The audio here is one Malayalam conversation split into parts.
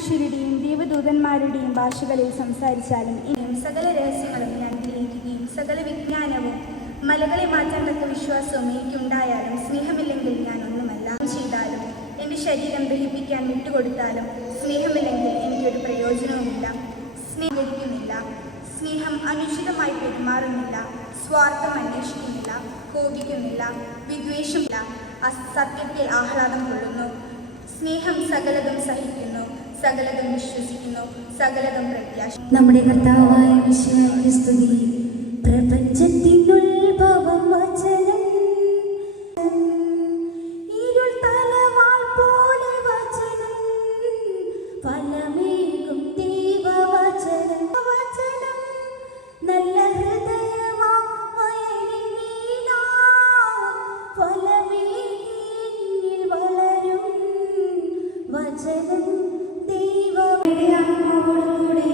മനുഷ്യരുടെയും ദൈവദൂതന്മാരുടെയും ഭാഷകളിൽ സംസാരിച്ചാലും ഇനിയും സകല രഹസ്യങ്ങളും ഞാൻ ഗ്രഹിക്കുകയും സകല വിജ്ഞാനവും മലകളെ മാറ്റാൻ തക്ക വിശ്വാസവും എനിക്കുണ്ടായാലും സ്നേഹമില്ലെങ്കിൽ ഞാൻ ഒന്നുമല്ല. ചെയ്താലും എൻ്റെ ശരീരം ദഹിപ്പിക്കാൻ വിട്ടുകൊടുത്താലും സ്നേഹമില്ലെങ്കിൽ എനിക്കൊരു പ്രയോജനവുമില്ല. സ്നേഹിക്കുന്നില്ല, സ്നേഹം അനുചിതമായി പെരുമാറുന്നില്ല, സ്വാർത്ഥം അന്വേഷിക്കുന്നില്ല, കോപിക്കുന്നില്ല, വിദ്വേഷമില്ല, അസത്യത്തിൽ ആഹ്ലാദം കൊള്ളുന്നു. സ്നേഹം സകലതും സഹിക്കുന്നു, സകലതും വിശ്വസിക്കുന്നു, സകലതും പ്രത്യാശ. നമ്മുടെ കർത്താവായ മിശിഹായ്ക്ക് സ്തുതി. പ്രപഞ്ചത്തിനുത്ഭവം വചനം, ഇരുൾ തലവാൾ പോലെ വചനം, ഫലമേകും ദൈവവചനം. വചനം നല്ല ഹൃദയമാ ഫലമേകിൽ വളരും വചനം ദൈവയുടെ ആത്മാവോടുകൂടെ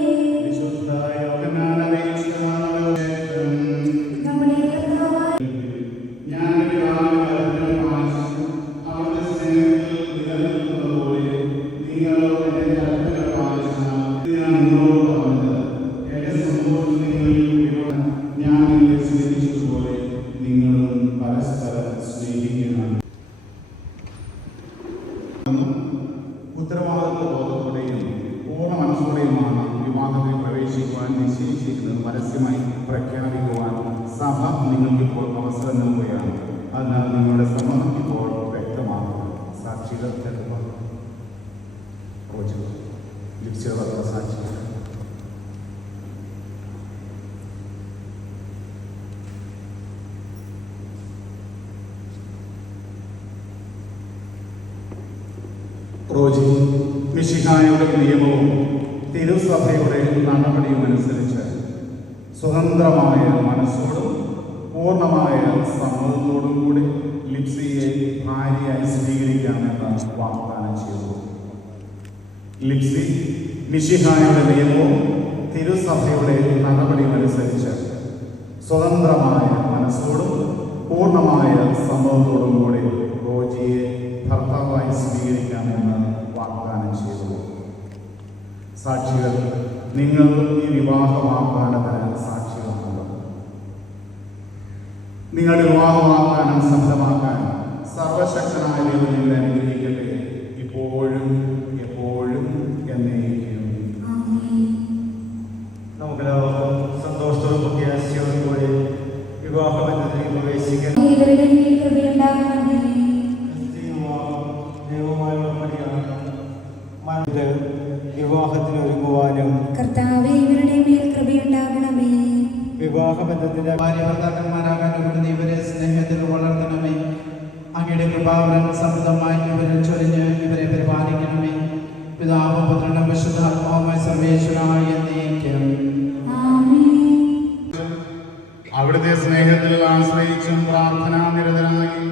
ഉത്തരവാദിത്വബോധത്തോടെയും പൂർണ്ണ മനസ്സോടെയുമാണ് വിവാഹത്തിൽ പ്രവേശിക്കുവാൻ നിശ്ചയിച്ചിരിക്കുന്നത് പരസ്യമായി പ്രഖ്യാപിക്കുവാൻ സഭ നിങ്ങൾക്കിപ്പോൾ അവസരം നൽകുകയാണ്. അതിനാൽ നിങ്ങളുടെ സമ്മതം ഇപ്പോൾ വ്യക്തമാകും. സാക്ഷികൾ സാക്ഷികൾ റോജി മിശിഹായുടെ നിയമവും തിരുസഭയുടെ നടപടിയും അനുസരിച്ച് സ്വതന്ത്രമായ മനസ്സോടും പൂർണ്ണമായ സമ്മതത്തോടും കൂടി ലിപ്സിയെ ഭാര്യയായി സ്വീകരിക്കാമെന്ന് വാഗ്ദാനം ചെയ്തു. ലിപ്സി മിശിഹായുടെ നിയമവും തിരുസഭയുടെ നടപടിയും അനുസരിച്ച് സ്വതന്ത്രമായ മനസ്സോടും പൂർണ്ണമായ സമ്മതത്തോടും കൂടി റോജിയെ ഭർത്താവായി സ്വീകരിക്കാമെന്ന് വാഗ്ദാനം ചെയ്തു. സാക്ഷികൾ, നിങ്ങൾ ഈ വിവാഹ വാഗ്ദാനത്തിന് സാക്ഷികളാണ്. നിങ്ങളുടെ വിവാഹ വാഗ്ദാനം സഫലമാക്കാൻ സർവശക്തനായ ദൈവം നിങ്ങളെ അനുഗ്രഹിക്കട്ടെ, ഇപ്പോഴും എപ്പോഴും എന്നേക്കും. നമുക്കെല്ലാവർക്കും സന്തോഷത്തോടും പ്രത്യാശയോടും കൂടി വിവാഹബന്ധത്തിൽ പ്രവേശിക്കാൻ വിവാഹത്തിനൊരുങ്ങുവാനും കർത്താവേ ഇവരുടെ മേൽ കൃപയുണ്ടാകണമേ. വിവാഹബന്ധത്തിന്റെ ഭാര്യഭർത്താക്കന്മാരാകാൻ ഇവിടുന്ന് ഇവരെ സ്നേഹത്തിൽ വളർത്തണമേ. അങ്ങയുടെ കൃപാവരം സമൃദ്ധമായി ഇവരിൽ ചൊരിഞ്ഞ് ഇവരെ പരിപാലിക്കണമേ. പിതാവും പുത്രനും പരിശുദ്ധാത്മാവുമായ സർവേശ്വരനായ എന്നേക്കും. അവിടുത്തെ സ്നേഹത്തിൽ ആശ്രയിച്ചും പ്രാർത്ഥനാനിരതനായി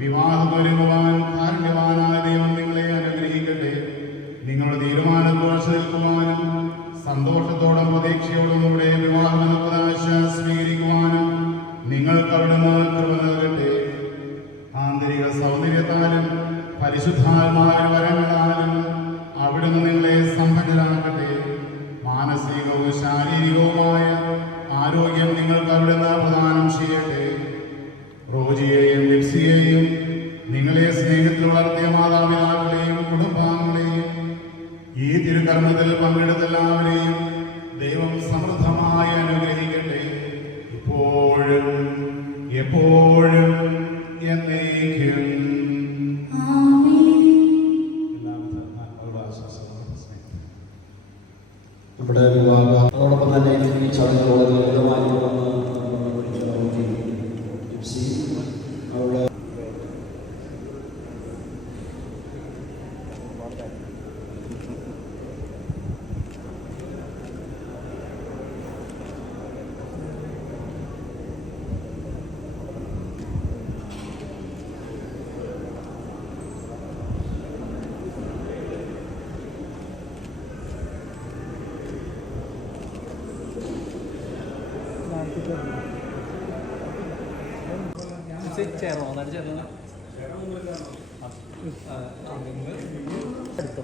വിവാഹമൊരുങ്ങുവാൻ കാരുണ്യവാനായ ദൈവം നിങ്ങളെ അനുഗ്രഹിക്കട്ടെ. നിങ്ങളുടെ തീരുമാനത്തിൽ ഉറച്ചു നിൽക്കുവാനും സന്തോഷത്തോടും പ്രതീക്ഷയോടും കൂടെ വിവാഹമെന്ന പ്രത്യാശ സ്വീകരിക്കുവാനും നിങ്ങൾക്ക് അവിടുന്ന് കൃപ നൽകട്ടെ. ആന്തരിക സൗന്ദര്യത്താലും പരിശുദ്ധാത്മായ വരങ്ങളാലും അവിടുന്ന് നിങ്ങളെ സമ്പന്നരാക്കട്ടെ. മാനസികവും ശാരീരികവുമായ ആരോഗ്യം നിങ്ങൾക്ക് അവിടുന്ന് പ്രദാനം ചെയ്യട്ടെ. റോജിയെയും ലിപ്സിയെയും നിങ്ങളെ സ്നേഹത്തിൽ വളർത്തിയ മാതാപിതാക്കളെയും കുടുംബാംഗങ്ങളെയും ഈ തിരുക്കർമ്മത്തിൽ പങ്കെടുത്ത എല്ലാവരെയും ദൈവം സമൃദ്ധമായി അനുഗ്രഹിക്കട്ടെ, ഇപ്പോഴും എപ്പോഴും എന്നേക്കും. നമ്മുടെ വിവാഹം അതോടൊപ്പം തന്നെ ഈ ചടങ്ങുകൾ ലളിതമായി അവരുടെ ചേർന്നോ അതാണ് ചേർന്ന് എടുത്തോ.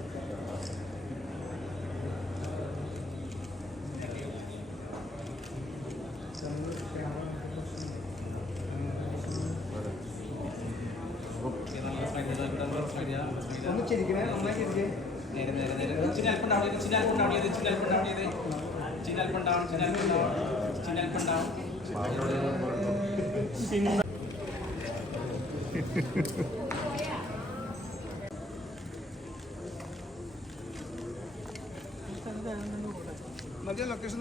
ഒന്ന് ചിരിക്കണേ, നന്നായി ചിരിക്കേ. നേരെ നേരെ നേരെ. ഇച്ചിരി അല്പം ഡൗൺ ചെയ്ത്, ഇച്ചിരി അല്പം ഡൗൺ ചെയ്ത്, ഇച്ചിരി അല്പം ഡൗൺ ചെയ്ത്, ഇച്ചിരി അല്പം ഡൗൺ, ഇച്ചിരി അല്പം ഡൗൺ, ഇച്ചിരി അല്പം ഡൗൺ. മറ്റേ ലൊക്കേഷൻ